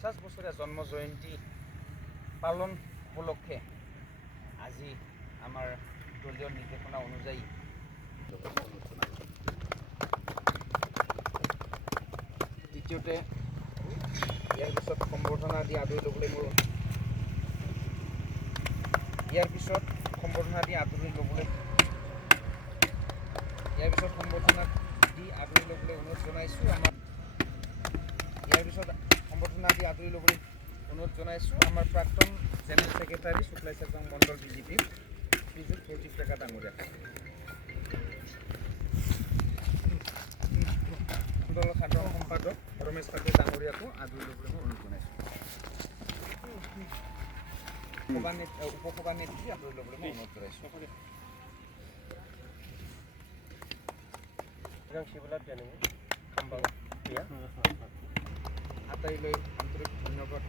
50 বছৰীয়া জন্ম জয়ন্তী পালন উপলক্ষে আজি আমাৰ দলীয় নিৰ্দেশনা অনুযায়ী দ্বিতীয়তে ইয়াৰ পিছত সম্বৰ্ধনা দি আদৰি ল'বলৈ অনুৰোধ জনাইছোঁ আমাৰ প্ৰাক্তন জেনেৰেল ছেক্ৰেটাৰী শুক্লাই চাকং মণ্ডল বিজেপি শ্ৰীযুত প্ৰদীপ ডেকা ডাঙৰীয়া মণ্ডলৰ সাধাৰণ সম্পাদক ৰমেশ কাকতি ডাঙৰীয়াকো আদৰি ল'বলৈ মই অনুৰোধ জনাইছোঁ উপসভানেত্ৰী আদৰি ল'বলৈ মই অনুৰোধ জনাইছোঁ আটাইলৈ আন্তৰিক ধন্যবাদ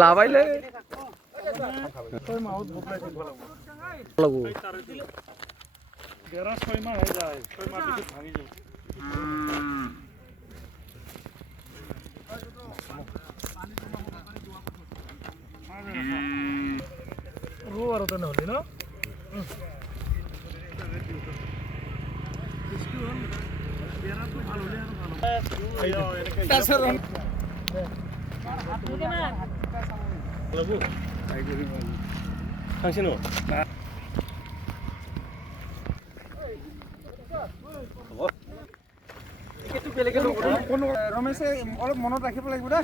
লাভাইলে ৰমেশে অলপ মনত ৰাখিব লাগিব দে